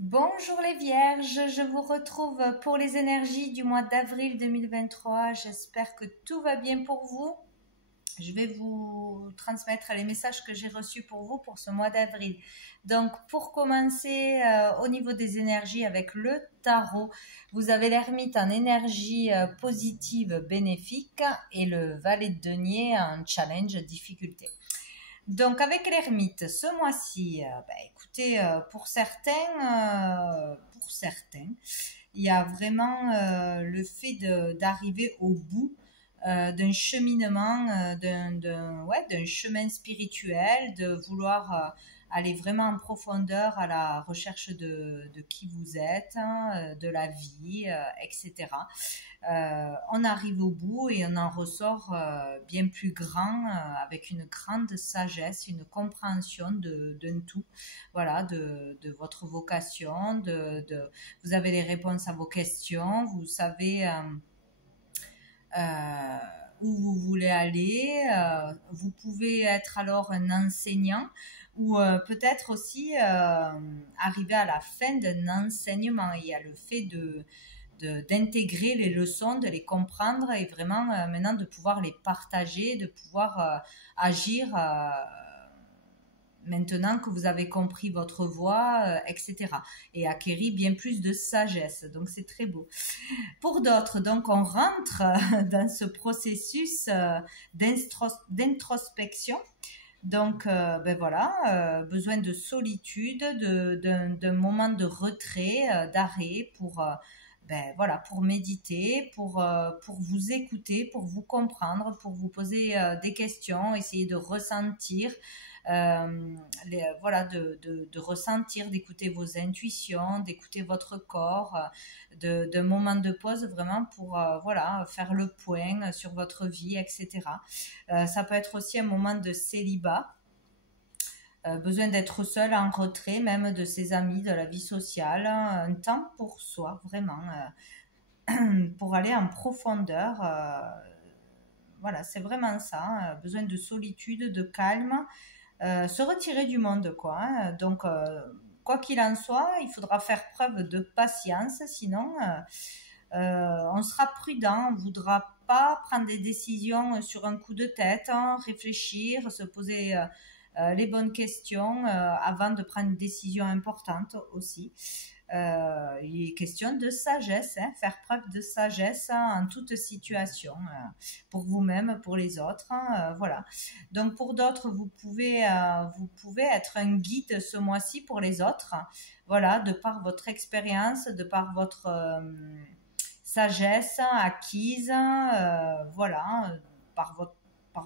Bonjour les vierges, je vous retrouve pour les énergies du mois d'avril 2023. J'espère que tout va bien pour vous. Je vais vous transmettre les messages que j'ai reçus pour vous pour ce mois d'avril. Donc pour commencer au niveau des énergies avec le tarot, vous avez l'ermite en énergie positive bénéfique et le valet de denier en challenge difficulté. Donc avec l'ermite, ce mois-ci, écoutez, pour certains, il y a vraiment le fait d'arriver au bout d'un cheminement, d'un chemin spirituel, de vouloir aller vraiment en profondeur à la recherche de qui vous êtes, hein, de la vie, etc. On arrive au bout et on en ressort bien plus grand, avec une grande sagesse, une compréhension d'un tout, voilà, de votre vocation, vous avez les réponses à vos questions, vous savez euh, où vous voulez aller. Vous pouvez être alors un enseignant ou peut-être aussi arriver à la fin d'un enseignement. Il y a le fait d'intégrer les leçons, de les comprendre et vraiment maintenant de pouvoir les partager, de pouvoir agir maintenant que vous avez compris votre voie, etc. Et acquérir bien plus de sagesse. Donc c'est très beau. Pour d'autres, donc on rentre dans ce processus d'introspection. Donc, besoin de solitude, d'un moment de retrait, d'arrêt pour méditer, pour vous écouter, pour vous comprendre, pour vous poser des questions, essayer de ressentir, de ressentir, d'écouter vos intuitions, d'écouter votre corps, d'un moment de pause vraiment pour faire le point sur votre vie, etc. Ça peut être aussi un moment de célibat. Besoin d'être seul en retrait, même de ses amis, de la vie sociale, un temps pour soi, vraiment, pour aller en profondeur. Voilà, c'est vraiment ça, besoin de solitude, de calme, se retirer du monde, quoi, hein. Donc, quoi qu'il en soit, il faudra faire preuve de patience, sinon on sera prudent, on ne voudra pas prendre des décisions sur un coup de tête, hein, réfléchir, se poser les bonnes questions avant de prendre une décision importante aussi. Il est question de sagesse, hein, faire preuve de sagesse en toute situation, pour vous-même, pour les autres, hein, voilà. Donc pour d'autres, vous pouvez être un guide ce mois-ci pour les autres, voilà, de par votre expérience, de par votre sagesse acquise, voilà, par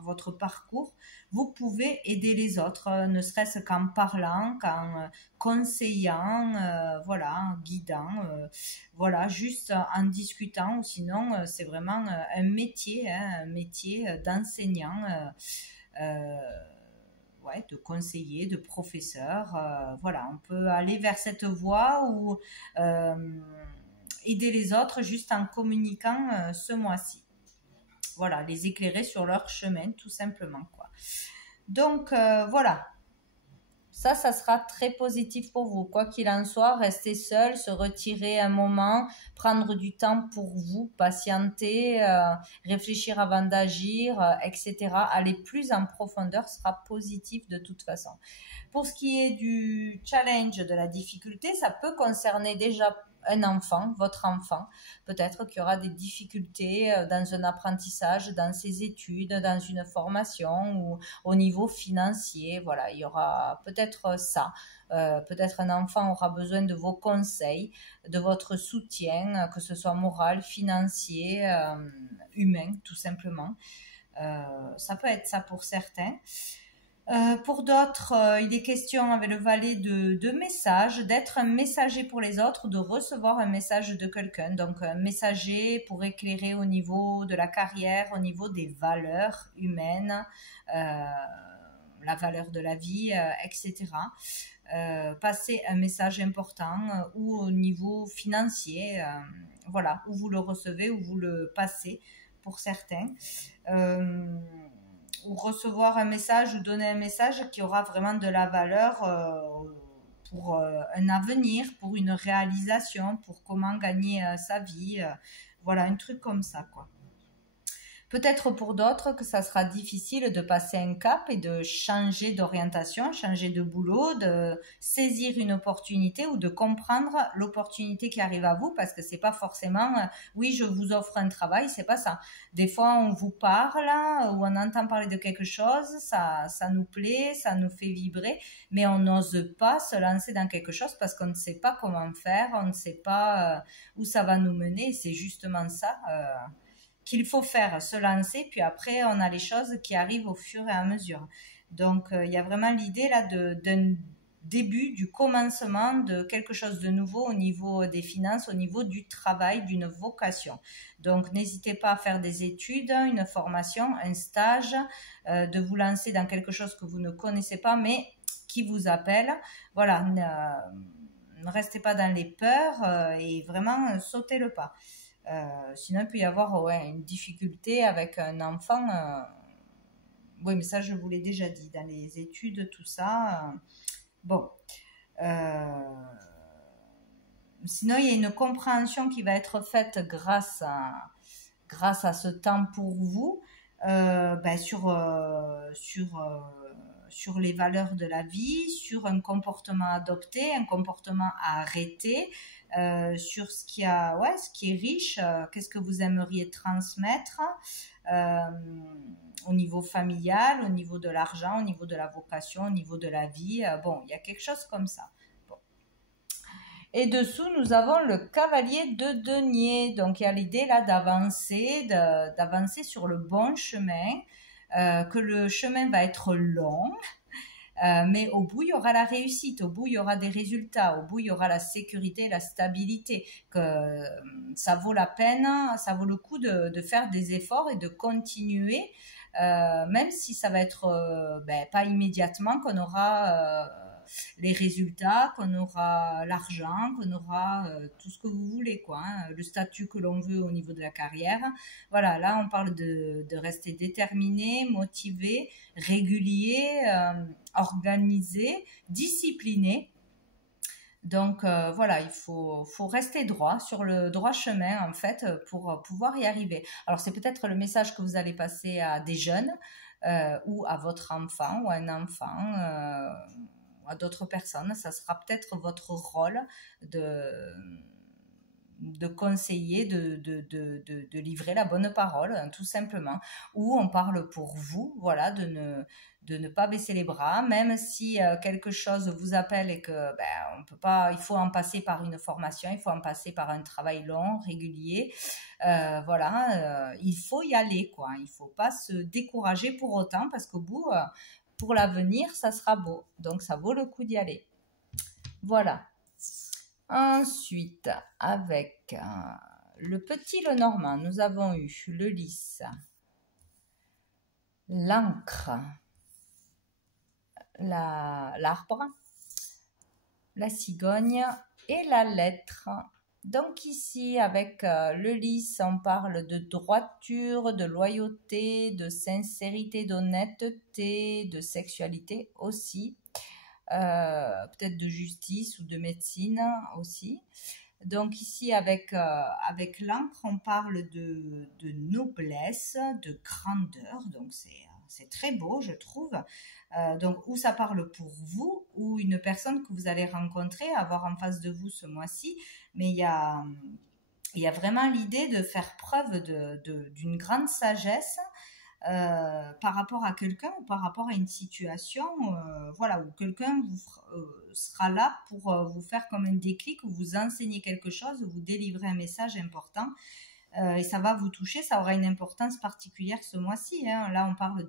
votre parcours, vous pouvez aider les autres, ne serait-ce qu'en parlant, qu'en conseillant, voilà, en guidant, voilà, juste en discutant, ou sinon c'est vraiment un métier, hein, un métier d'enseignant, ouais, de conseiller, de professeur, voilà, on peut aller vers cette voie où aider les autres juste en communiquant ce mois-ci. Voilà, les éclairer sur leur chemin, tout simplement, quoi. Donc, voilà. Ça sera très positif pour vous. Quoi qu'il en soit, rester seul, se retirer un moment, prendre du temps pour vous, patienter, réfléchir avant d'agir, etc. Aller plus en profondeur sera positif de toute façon. Pour ce qui est du challenge, de la difficulté, ça peut concerner déjà un enfant, votre enfant. Peut-être qu'il y aura des difficultés dans un apprentissage, dans ses études, dans une formation ou au niveau financier. Voilà, il y aura peut-être ça. Peut-être un enfant aura besoin de vos conseils, de votre soutien, que ce soit moral, financier, humain, tout simplement. Ça peut être ça pour certains. Pour d'autres, il est question avec le valet de messages, d'être un messager pour les autres, de recevoir un message de quelqu'un. Donc un messager pour éclairer au niveau de la carrière, au niveau des valeurs humaines, la valeur de la vie, etc. Passer un message important, ou au niveau financier, voilà, où vous le recevez, où vous le passez pour certains. Ou recevoir un message ou donner un message qui aura vraiment de la valeur pour un avenir, pour une réalisation, pour comment gagner sa vie. Voilà, un truc comme ça, quoi. Peut-être pour d'autres que ça sera difficile de passer un cap et de changer d'orientation, changer de boulot, de saisir une opportunité ou de comprendre l'opportunité qui arrive à vous, parce que c'est pas forcément oui, je vous offre un travail, c'est pas ça. Des fois on vous parle ou on entend parler de quelque chose, ça nous plaît, ça nous fait vibrer, mais on n'ose pas se lancer dans quelque chose parce qu'on ne sait pas comment faire, on ne sait pas où ça va nous mener. C'est justement ça qu'il faut faire, se lancer, puis après on a les choses qui arrivent au fur et à mesure. Donc il y a vraiment l'idée là d'un début, du commencement de quelque chose de nouveau au niveau des finances, au niveau du travail, d'une vocation. Donc n'hésitez pas à faire des études, une formation, un stage, de vous lancer dans quelque chose que vous ne connaissez pas mais qui vous appelle. Voilà, ne restez pas dans les peurs et vraiment sautez le pas. Sinon, il peut y avoir une difficulté avec un enfant. Oui, mais ça, je vous l'ai déjà dit, dans les études, tout ça. Bon. Sinon, il y a une compréhension qui va être faite grâce à ce temps pour vous, sur les valeurs de la vie, sur un comportement adopté, un comportement à arrêter, sur ce qui est riche, qu'est-ce que vous aimeriez transmettre au niveau familial, au niveau de l'argent, au niveau de la vocation, au niveau de la vie. Bon, il y a quelque chose comme ça. Bon. Et dessous, nous avons le cavalier de denier. Donc, il y a l'idée là d'avancer sur le bon chemin, que le chemin va être long. Mais au bout, il y aura la réussite, au bout, il y aura des résultats, au bout, il y aura la sécurité, la stabilité, que ça vaut la peine, ça vaut le coup de faire des efforts et de continuer, même si ça va être pas immédiatement qu'on aura les résultats, qu'on aura l'argent, qu'on aura tout ce que vous voulez, quoi, hein, le statut que l'on veut au niveau de la carrière. Voilà, là, on parle de rester déterminé, motivé, régulier, organisé, discipliné. Donc voilà, il faut rester droit sur le droit chemin en fait pour pouvoir y arriver. Alors c'est peut-être le message que vous allez passer à des jeunes ou à votre enfant ou à un enfant ou à d'autres personnes. Ça sera peut-être votre rôle de conseiller, de livrer la bonne parole, hein, tout simplement. Ou on parle pour vous, voilà, de ne pas baisser les bras, même si quelque chose vous appelle et que on peut pas, il faut en passer par une formation, il faut en passer par un travail long, régulier. Voilà, il faut y aller, quoi. Il faut pas se décourager pour autant, parce qu'au bout, pour l'avenir, ça sera beau. Donc ça vaut le coup d'y aller. Voilà. Ensuite, avec le petit Lenormand, nous avons eu le lys, l'encre, l'arbre, la cigogne et la lettre. Donc ici, avec le lys, on parle de droiture, de loyauté, de sincérité, d'honnêteté, de sexualité aussi. Peut-être de justice ou de médecine aussi. Donc ici, avec l'encre, on parle de noblesse, de grandeur. Donc c'est très beau, je trouve. Donc, ou ça parle pour vous, ou une personne que vous allez rencontrer, avoir en face de vous ce mois-ci. Mais il y a vraiment l'idée de faire preuve d'une grande sagesse par rapport à quelqu'un ou par rapport à une situation, voilà, où quelqu'un sera là pour vous faire comme un déclic, ou vous enseigner quelque chose, vous délivrer un message important. Et ça va vous toucher, ça aura une importance particulière ce mois-ci, hein. Là, on parle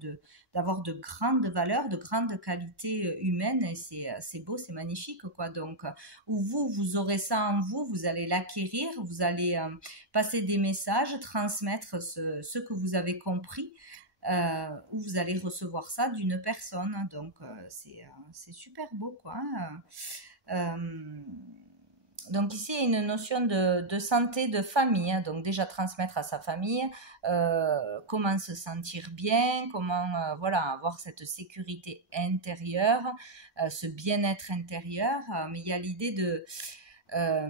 d'avoir de grandes valeurs, de grandes qualités humaines, et c'est beau, c'est magnifique, quoi. Donc, où vous aurez ça en vous, vous allez l'acquérir, vous allez passer des messages, transmettre ce que vous avez compris, où vous allez recevoir ça d'une personne. Donc, c'est super beau, quoi. Donc ici, il y a une notion de santé de famille, hein. Donc déjà transmettre à sa famille comment se sentir bien, comment voilà, avoir cette sécurité intérieure, ce bien-être intérieur. Mais il y a l'idée euh,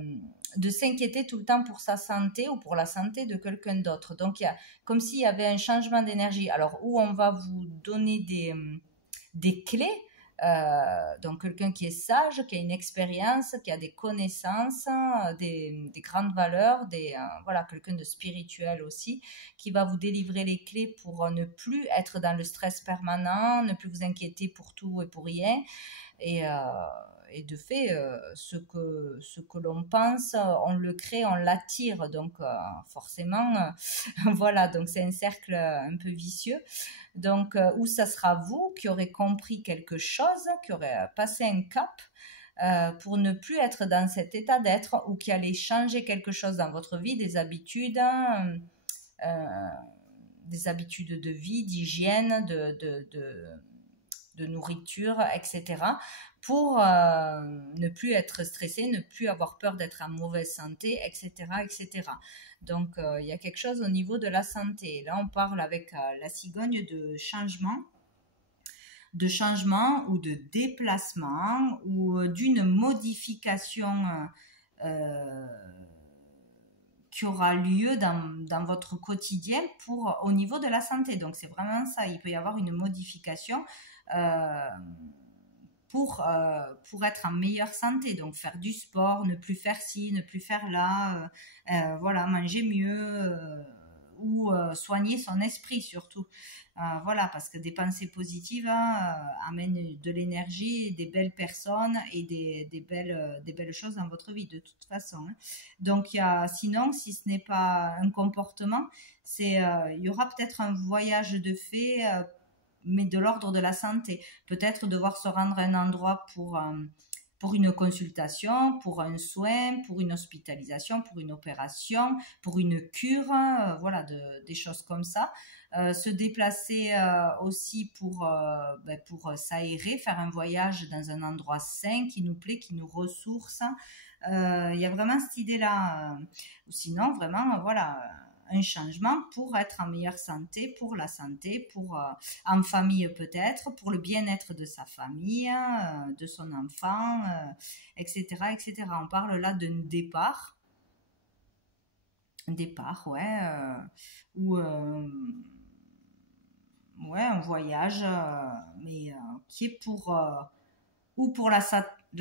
de s'inquiéter tout le temps pour sa santé ou pour la santé de quelqu'un d'autre. Donc il y a comme s'il y avait un changement d'énergie. Alors où on va vous donner des clés, donc quelqu'un qui est sage, qui a une expérience, qui a des connaissances, des grandes valeurs, voilà, quelqu'un de spirituel aussi, qui va vous délivrer les clés pour ne plus être dans le stress permanent, ne plus vous inquiéter pour tout et pour rien. Et, euh, et de fait, ce que l'on pense, on le crée, on l'attire. Donc forcément, voilà, donc c'est un cercle un peu vicieux. Donc, où ça sera vous qui aurez compris quelque chose, qui aurez passé un cap pour ne plus être dans cet état d'être ou qui allez changer quelque chose dans votre vie, des habitudes de vie, d'hygiène, de nourriture, etc. pour ne plus être stressé, ne plus avoir peur d'être en mauvaise santé, etc. etc. Donc, il y a quelque chose au niveau de la santé. Là, on parle avec la cigogne de changement ou de déplacement ou d'une modification qui aura lieu dans votre quotidien au niveau de la santé. Donc, c'est vraiment ça. Il peut y avoir une modification pour être en meilleure santé. Donc, faire du sport, ne plus faire ci, ne plus faire là, voilà, manger mieux ou soigner son esprit surtout. Voilà, parce que des pensées positives amènent de l'énergie, des belles personnes et des belles choses dans votre vie de toute façon. Hein. Donc, sinon, si ce n'est pas un comportement, il y aura peut-être un voyage de fait, mais de l'ordre de la santé. Peut-être devoir se rendre à un endroit pour une consultation, pour un soin, pour une hospitalisation, pour une opération, pour une cure, voilà, des choses comme ça. Se déplacer aussi pour s'aérer, faire un voyage dans un endroit sain qui nous plaît, qui nous ressource. Il y a vraiment cette idée-là. Ou sinon, vraiment, voilà, un changement pour être en meilleure santé, pour la santé, en famille peut-être, pour le bien-être de sa famille, de son enfant, etc., etc. On parle là d'un départ. Un départ, ouais, ou ouais, un voyage, mais qui est ou pour la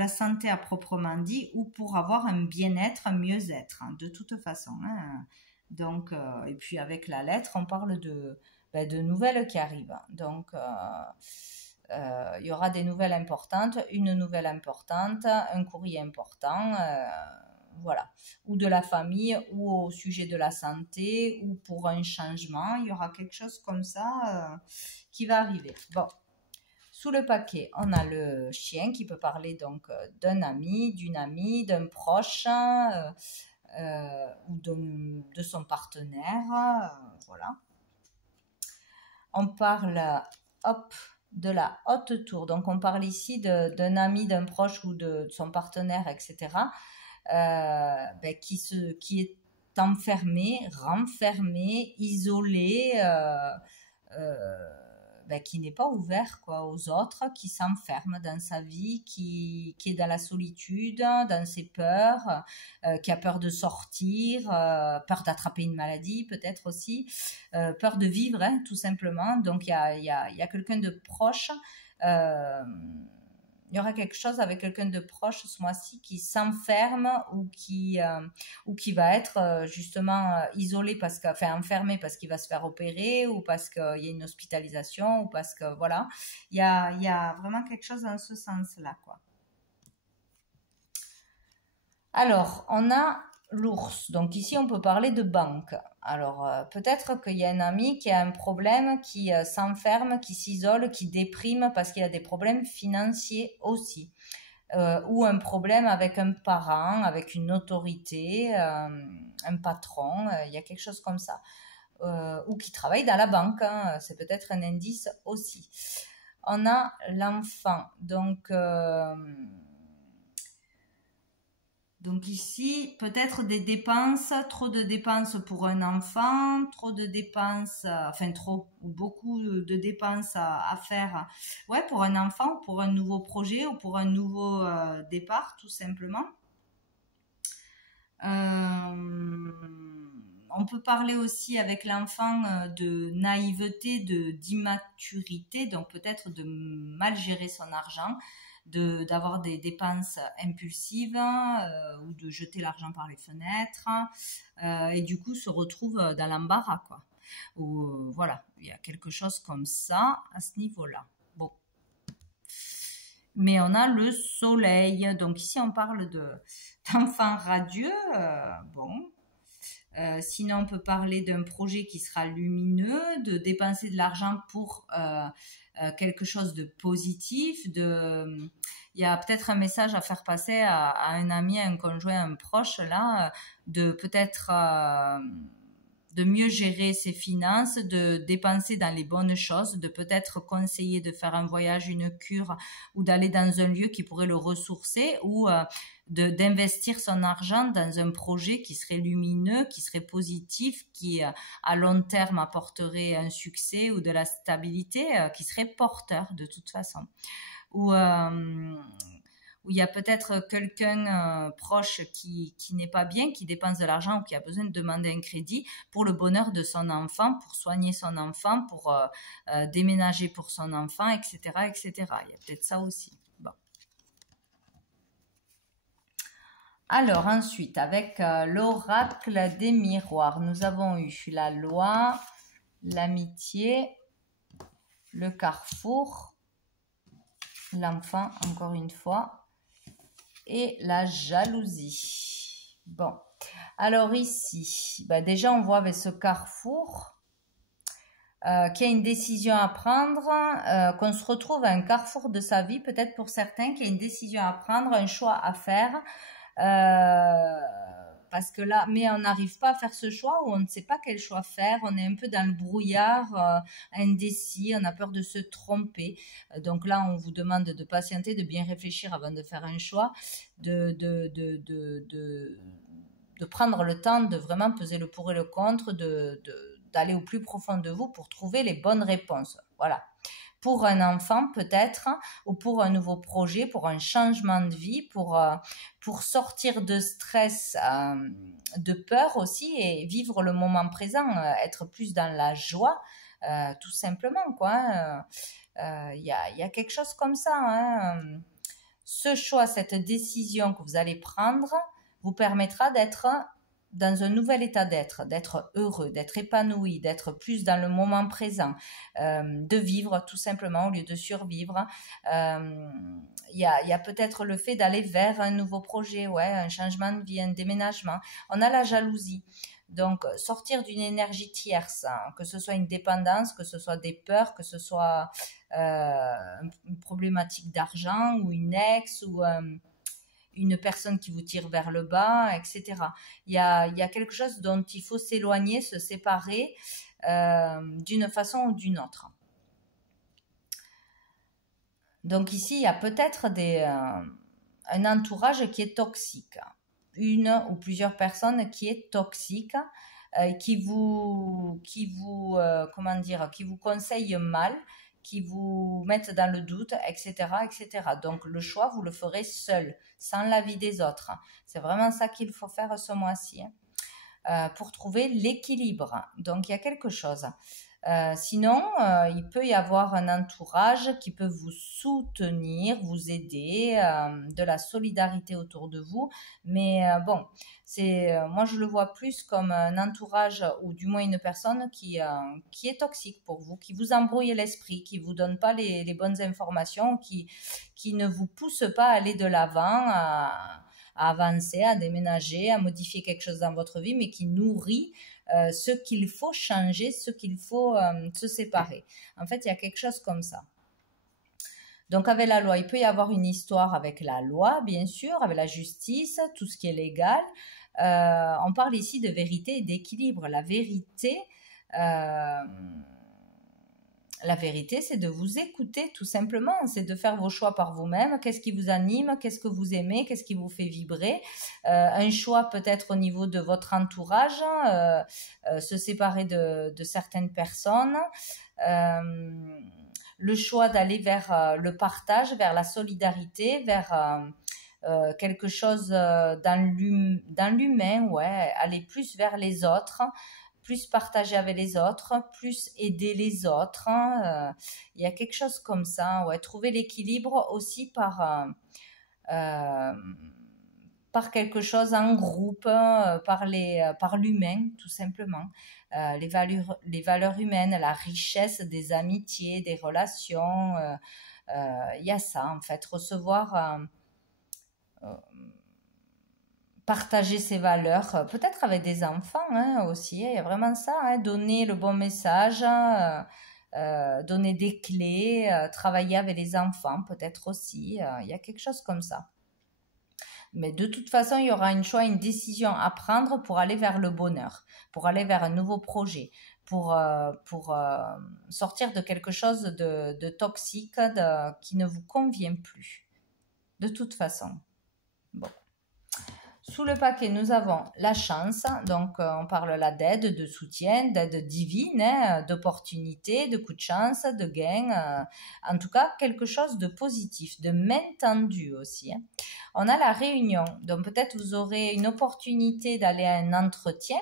santé à proprement dit, ou pour avoir un bien-être, un mieux-être, hein, de toute façon. Hein. Donc, et puis avec la lettre, on parle de nouvelles qui arrivent. Donc, il y aura des nouvelles importantes, une nouvelle importante, un courrier important, voilà, ou de la famille, ou au sujet de la santé, ou pour un changement, il y aura quelque chose comme ça qui va arriver. Bon, sous le paquet, on a le chien qui peut parler donc d'un ami, d'une amie, d'un proche, ou de son partenaire, voilà. On parle, hop, de la haute tour. Donc, on parle ici d'un ami, d'un proche ou de son partenaire, etc., qui est enfermé, renfermé, isolé, qui n'est pas ouvert quoi, aux autres, qui s'enferme dans sa vie, qui est dans la solitude, dans ses peurs, qui a peur de sortir, peur d'attraper une maladie peut-être aussi, peur de vivre, hein, tout simplement. Donc il y a quelqu'un de proche, il y aura quelque chose avec quelqu'un de proche ce mois-ci qui s'enferme ou qui va être justement isolé enfermé parce qu'il va se faire opérer ou parce qu'il y a une hospitalisation ou parce que voilà, il y a vraiment quelque chose dans ce sens-là, quoi. Alors, on a l'ours. Donc ici, on peut parler de banque. Alors, peut-être qu'il y a un ami qui a un problème, qui s'enferme, qui s'isole, qui déprime parce qu'il a des problèmes financiers aussi. Ou un problème avec un parent, avec une autorité, un patron, il y a quelque chose comme ça. Ou qui travaille dans la banque, hein, c'est peut-être un indice aussi. On a l'enfant, donc Donc ici, peut-être des dépenses, trop de dépenses pour un enfant, trop de dépenses, enfin trop, ou beaucoup de dépenses à faire, ouais, pour un enfant, ou pour un nouveau projet, ou pour un nouveau départ, tout simplement. On peut parler aussi avec l'enfant de naïveté, d'immaturité, donc peut-être de mal gérer son argent, d'avoir des dépenses impulsives ou de jeter l'argent par les fenêtres et du coup se retrouve dans l'embarras quoi. Ou voilà, il y a quelque chose comme ça à ce niveau-là. Bon. Mais on a le soleil. Donc ici, on parle d'enfants radieux. Bon. Sinon, on peut parler d'un projet qui sera lumineux, de dépenser de l'argent pour quelque chose de positif. Il y a peut-être un message à faire passer à un ami, à un conjoint, à un proche, là, de peut-être de mieux gérer ses finances, de dépenser dans les bonnes choses, de peut-être conseiller de faire un voyage, une cure ou d'aller dans un lieu qui pourrait le ressourcer ou d'investir son argent dans un projet qui serait lumineux, qui serait positif, qui à long terme apporterait un succès ou de la stabilité, qui serait porteur de toute façon. Ou où il y a peut-être quelqu'un proche qui n'est pas bien, qui dépense de l'argent ou qui a besoin de demander un crédit pour le bonheur de son enfant, pour soigner son enfant, pour déménager pour son enfant, etc., etc. Il y a peut-être ça aussi. Bon. Alors ensuite, avec l'oracle des miroirs, nous avons eu la loi, l'amitié, le carrefour, l'enfant, encore une fois, et la jalousie. Bon, alors ici, déjà on voit avec ce carrefour qu'il y a une décision à prendre, qu'on se retrouve à un carrefour de sa vie, peut-être pour certains, qu'il y a une décision à prendre, un choix à faire. Parce que là, mais on n'arrive pas à faire ce choix ou on ne sait pas quel choix faire, on est un peu dans le brouillard, indécis, on a peur de se tromper. Donc là, on vous demande de patienter, de bien réfléchir avant de faire un choix, de prendre le temps de vraiment peser le pour et le contre, d'aller au plus profond de vous pour trouver les bonnes réponses. Voilà. Pour un enfant peut-être, ou pour un nouveau projet, pour un changement de vie, pour sortir de stress, de peur aussi et vivre le moment présent, être plus dans la joie, tout simplement quoi. Il y a quelque chose comme ça. Hein. Ce choix, cette décision que vous allez prendre vous permettra d'être dans un nouvel état d'être heureux, d'être épanoui, d'être plus dans le moment présent, de vivre tout simplement au lieu de survivre. Il y a peut-être le fait d'aller vers un nouveau projet, ouais, un changement de vie, un déménagement. On a la jalousie. Donc, sortir d'une énergie tierce, hein, que ce soit une dépendance, que ce soit des peurs, que ce soit une problématique d'argent ou une ex ou une personne qui vous tire vers le bas, etc. Il y a quelque chose dont il faut s'éloigner, se séparer d'une façon ou d'une autre. Donc ici, il y a peut-être un entourage qui est toxique. Une ou plusieurs personnes qui est toxique, qui vous conseillent mal, qui vous mettent dans le doute, etc., etc. Donc, le choix, vous le ferez seul, sans l'avis des autres. C'est vraiment ça qu'il faut faire ce mois-ci, pour trouver l'équilibre. Donc, il y a quelque chose. Sinon, il peut y avoir un entourage qui peut vous soutenir, vous aider, de la solidarité autour de vous. Mais bon, moi je le vois plus comme un entourage ou du moins une personne qui est toxique pour vous, qui vous embrouille l'esprit, qui vous donne pas les bonnes informations, qui ne vous pousse pas à aller de l'avant, à avancer, à déménager, à modifier quelque chose dans votre vie, mais qui nourrit ce qu'il faut changer, ce qu'il faut se séparer. En fait, il y a quelque chose comme ça. Donc, avec la loi, il peut y avoir une histoire avec la loi, bien sûr, avec la justice, tout ce qui est légal. On parle ici de vérité et d'équilibre. La vérité, la vérité, c'est de vous écouter tout simplement, c'est de faire vos choix par vous-même. Qu'est-ce qui vous anime, qu'est-ce que vous aimez, qu'est-ce qui vous fait vibrer. Un choix peut-être au niveau de votre entourage, se séparer de certaines personnes. Le choix d'aller vers le partage, vers la solidarité, vers quelque chose dans l'humain, ouais, aller plus vers les autres, plus partager avec les autres, plus aider les autres. Il y a quelque chose comme ça, ouais, trouver l'équilibre aussi par quelque chose en groupe, par l'humain, tout simplement. Les valeurs humaines, la richesse des amitiés, des relations. Il y a ça, en fait, recevoir, partager ses valeurs, peut-être avec des enfants aussi. Il y a vraiment ça, donner le bon message, donner des clés, travailler avec les enfants, peut-être aussi. Il y a quelque chose comme ça. Mais de toute façon, il y aura une décision à prendre pour aller vers le bonheur, pour aller vers un nouveau projet, pour sortir de quelque chose de toxique, qui ne vous convient plus. De toute façon. Bon. Sous le paquet, nous avons la chance, donc on parle là d'aide, de soutien, d'aide divine, d'opportunité, de coup de chance, de gain, en tout cas quelque chose de positif, de main tendue aussi. On a la réunion, donc peut-être vous aurez une opportunité d'aller à un entretien,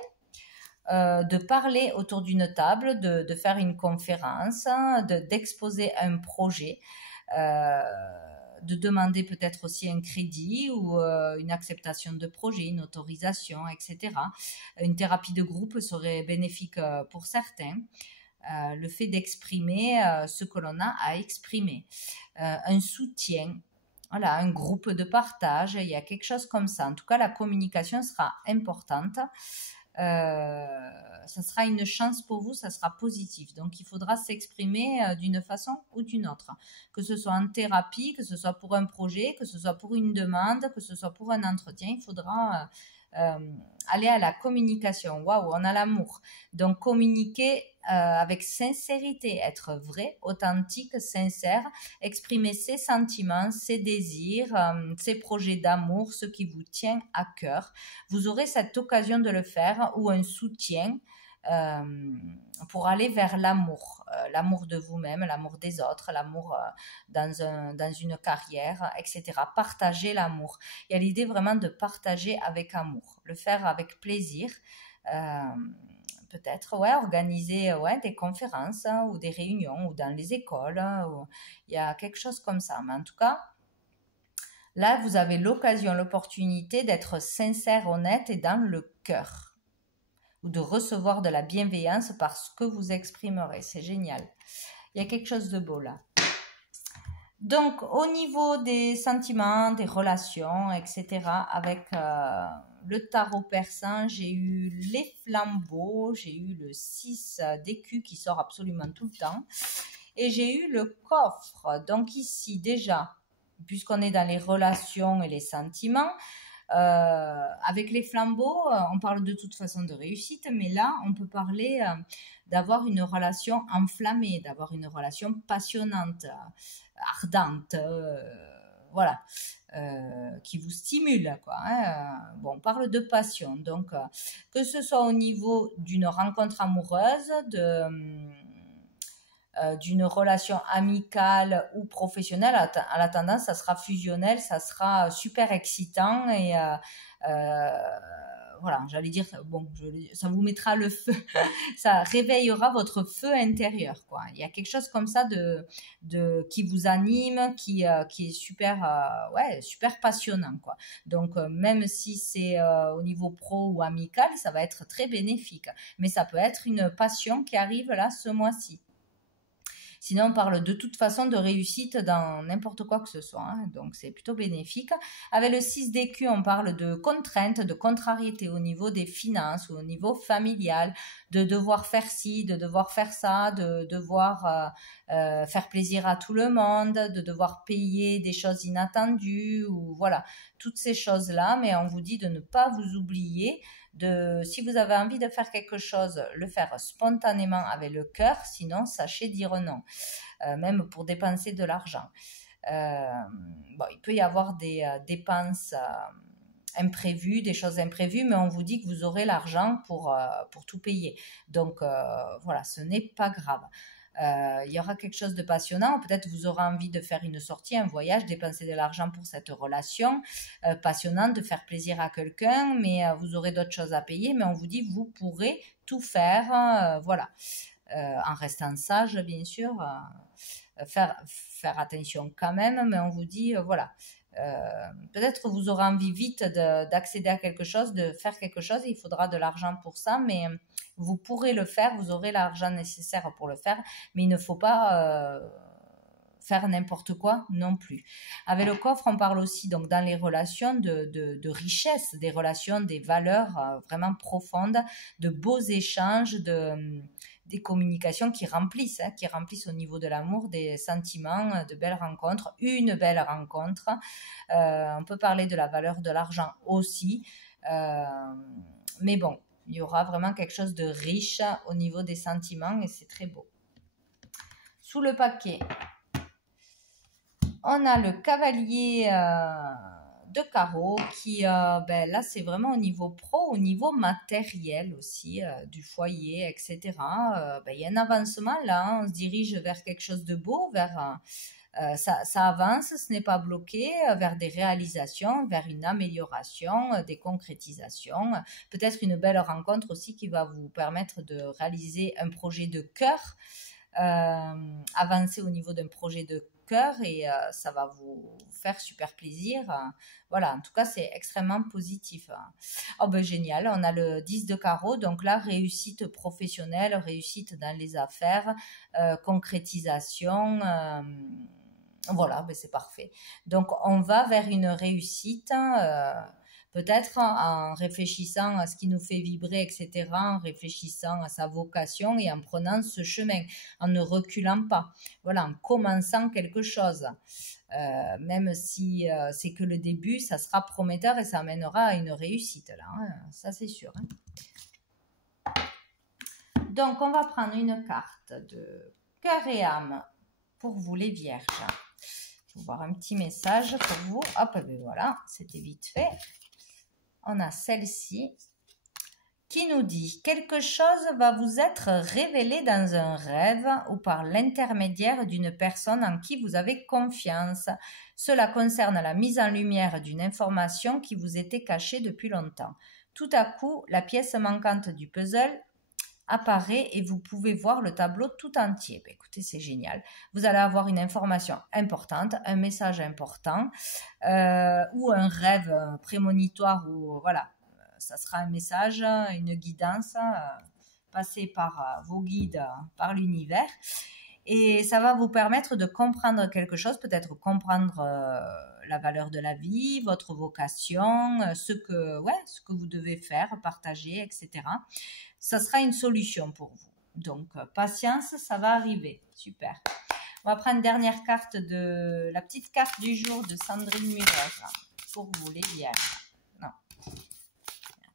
de parler autour d'une table, de faire une conférence, d'exposer un projet, de demander peut-être aussi un crédit ou une acceptation de projet, une autorisation, etc. Une thérapie de groupe serait bénéfique pour certains. Le fait d'exprimer ce que l'on a à exprimer. Un soutien, voilà, un groupe de partage, il y a quelque chose comme ça. En tout cas, la communication sera importante. Ça sera une chance pour vous, ça sera positif. Donc, il faudra s'exprimer d'une façon ou d'une autre. Que ce soit en thérapie, que ce soit pour un projet, que ce soit pour une demande, que ce soit pour un entretien, il faudra aller à la communication. Waouh, on a l'amour. Donc, communiquer avec sincérité, être vrai, authentique, sincère, exprimer ses sentiments, ses désirs, ses projets d'amour, ce qui vous tient à cœur. Vous aurez cette occasion de le faire ou un soutien pour aller vers l'amour, l'amour de vous-même, l'amour des autres, l'amour dans une carrière, etc. Partager l'amour. Il y a l'idée vraiment de partager avec amour, le faire avec plaisir. Peut-être organiser des conférences ou des réunions ou dans les écoles, il y a quelque chose comme ça. Mais en tout cas, là, vous avez l'occasion, l'opportunité d'être sincère, honnête et dans le cœur, ou de recevoir de la bienveillance par ce que vous exprimerez. C'est génial. Il y a quelque chose de beau là. Donc, au niveau des sentiments, des relations, etc., avec le tarot persan, j'ai eu les flambeaux, j'ai eu le 6 d'écus qui sort absolument tout le temps, et j'ai eu le coffre. Donc ici, déjà, puisqu'on est dans les relations et les sentiments, avec les flambeaux, on parle de toute façon de réussite, mais là, on peut parler d'avoir une relation enflammée, d'avoir une relation passionnante, ardente, voilà, qui vous stimule, quoi. Bon, on parle de passion, donc que ce soit au niveau d'une rencontre amoureuse, d'une relation amicale ou professionnelle, à la tendance, ça sera fusionnel, ça sera super excitant et voilà, j'allais dire, bon, ça vous mettra le feu, ça réveillera votre feu intérieur, quoi. Il y a quelque chose comme ça qui vous anime, qui est super, super passionnant, quoi. Donc, même si c'est au niveau pro ou amical, ça va être très bénéfique. Mais ça peut être une passion qui arrive là ce mois-ci. Sinon, on parle de toute façon de réussite dans n'importe quoi que ce soit, hein, donc c'est plutôt bénéfique. Avec le 6 d'écu, on parle de contraintes, de contrariété au niveau des finances ou au niveau familial, de devoir faire ci, de devoir faire ça, de devoir faire plaisir à tout le monde, de devoir payer des choses inattendues, ou voilà, toutes ces choses-là, mais on vous dit de ne pas vous oublier, si vous avez envie de faire quelque chose, le faire spontanément avec le cœur, sinon sachez dire non, même pour dépenser de l'argent. Bon, il peut y avoir des dépenses imprévues, des choses imprévues, mais on vous dit que vous aurez l'argent pour tout payer. Donc voilà, ce n'est pas grave. Il y aura quelque chose de passionnant, peut-être vous aurez envie de faire une sortie, un voyage, dépenser de l'argent pour cette relation passionnante, de faire plaisir à quelqu'un, mais vous aurez d'autres choses à payer, mais on vous dit vous pourrez tout faire, voilà, en restant sage bien sûr, faire attention quand même, mais on vous dit voilà, peut-être que vous aurez envie vite d'accéder à quelque chose, de faire quelque chose, il faudra de l'argent pour ça, mais vous pourrez le faire, vous aurez l'argent nécessaire pour le faire, mais il ne faut pas faire n'importe quoi non plus. Avec le coffre, on parle aussi donc dans les relations de richesse, des relations, des valeurs vraiment profondes, de beaux échanges, des communications qui remplissent au niveau de l'amour, des sentiments, de belles rencontres, une belle rencontre. On peut parler de la valeur de l'argent aussi, mais bon, il y aura vraiment quelque chose de riche au niveau des sentiments et c'est très beau. Sous le paquet, on a le cavalier de carreau qui, là, c'est vraiment au niveau pro, au niveau matériel aussi, du foyer, etc. Il y a un avancement là, on se dirige vers quelque chose de beau, vers... ça avance, ce n'est pas bloqué, vers des réalisations, vers une amélioration, des concrétisations, peut-être une belle rencontre aussi qui va vous permettre de réaliser un projet de cœur, avancer au niveau d'un projet de cœur et ça va vous faire super plaisir. Voilà, en tout cas, c'est extrêmement positif. Oh ben génial, on a le 10 de carreau, donc là, réussite professionnelle, réussite dans les affaires, concrétisation... voilà, ben c'est parfait. Donc, on va vers une réussite, peut-être en réfléchissant à ce qui nous fait vibrer, etc., en réfléchissant à sa vocation et en prenant ce chemin, en ne reculant pas. Voilà, en commençant quelque chose. Même si c'est que le début, ça sera prometteur et ça amènera à une réussite, là, hein, ça c'est sûr. Hein. Donc, on va prendre une carte de cœur et âme pour vous les vierges. Je vais voir un petit message pour vous. Hop, ben voilà, c'était vite fait. On a celle-ci qui nous dit « Quelque chose va vous être révélé dans un rêve ou par l'intermédiaire d'une personne en qui vous avez confiance. Cela concerne la mise en lumière d'une information qui vous était cachée depuis longtemps. Tout à coup, la pièce manquante du puzzle apparaît et vous pouvez voir le tableau tout entier. » Écoutez, c'est génial. Vous allez avoir une information importante, un message important ou un rêve prémonitoire ou voilà, ça sera un message, une guidance passée par vos guides, par l'univers. Et ça va vous permettre de comprendre quelque chose, peut-être comprendre la valeur de la vie, votre vocation, ce que vous devez faire, partager, etc. Ça sera une solution pour vous. Donc, patience, ça va arriver. Super. On va prendre une dernière carte la petite carte du jour de Sandrine Muller pour vous, les vierges. Non.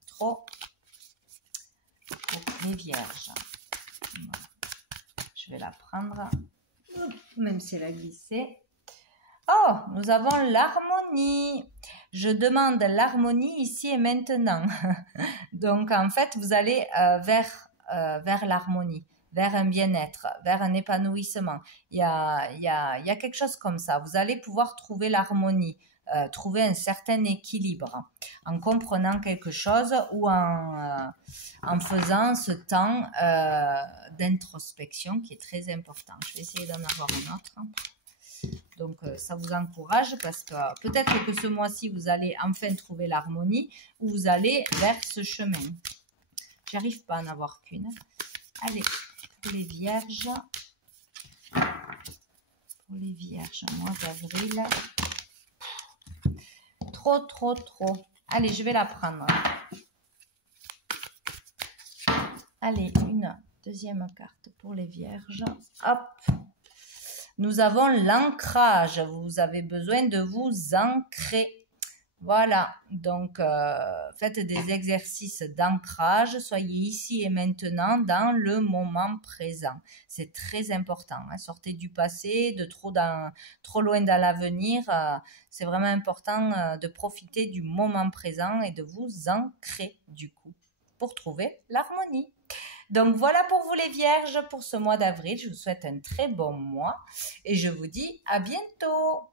Trop. Pour les vierges. Voilà. Je vais la prendre, même si elle a glissé. Oh, nous avons l'harmonie. Je demande l'harmonie ici et maintenant. Donc, en fait, vous allez vers l'harmonie, vers un bien-être, vers un épanouissement. Il y a quelque chose comme ça. Vous allez pouvoir trouver l'harmonie, trouver un certain équilibre en comprenant quelque chose ou en faisant ce temps d'introspection qui est très important. Je vais essayer d'en avoir un autre. Donc, ça vous encourage parce que peut-être que ce mois-ci, vous allez enfin trouver l'harmonie ou vous allez vers ce chemin. J'arrive pas à en avoir qu'une. Allez, pour les vierges. pour les vierges, mois d'avril. Trop, trop, trop. Allez, je vais la prendre. Allez, une deuxième carte pour les vierges. Hop. Nous avons l'ancrage. Vous avez besoin de vous ancrer. Voilà, donc faites des exercices d'ancrage, soyez ici et maintenant dans le moment présent. C'est très important, hein. Sortez du passé, de trop loin dans l'avenir. C'est vraiment important de profiter du moment présent et de vous ancrer du coup pour trouver l'harmonie. Donc voilà pour vous les vierges pour ce mois d'avril. Je vous souhaite un très bon mois et je vous dis à bientôt.